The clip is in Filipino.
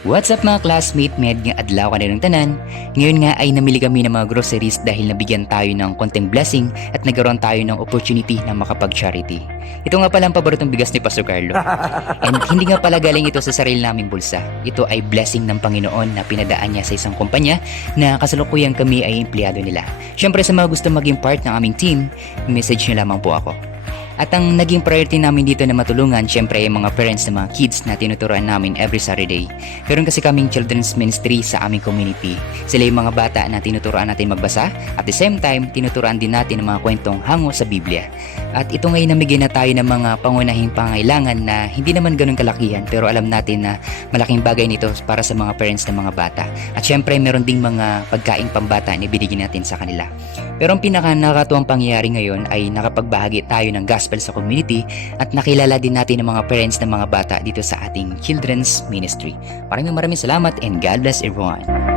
What's up mga classmate? Med nga adlaw ka ng tanan. Ngayon nga ay namili kami ng mga groceries dahil nabigyan tayo ng konting blessing at nagkaroon tayo ng opportunity na makapag-charity. Ito nga pala ang paboritong bigas ni Pastor Carlo. And hindi nga pala galing ito sa sarili naming bulsa. Ito ay blessing ng Panginoon na pinadaan niya sa isang kumpanya na kasalukuyan kami ay empleyado nila. Siyempre sa mga gusto maging part ng aming team, message niyo lamang po ako. At ang naging priority namin dito na matulungan, syempre ay mga parents ng mga kids na tinuturuan namin every Saturday. Meron kasi kaming children's ministry sa aming community. Sila yung mga bata na tinuturuan natin magbasa at the same time, tinuturuan din natin ng mga kwentong hango sa Biblia. At ito ngayon namigay na tayo ng mga pangunahing pangailangan na hindi naman ganun kalakihan pero alam natin na malaking bagay nito para sa mga parents ng mga bata. At syempre meron ding mga pagkain pambata na ibinigay natin sa kanila. Pero ang pinaka nakakatuwang pangyayari ngayon ay nakapagbahagi tayo ng gospel sa community at nakilala din natin ng mga parents ng mga bata dito sa ating children's ministry. Maraming maraming salamat and God bless everyone.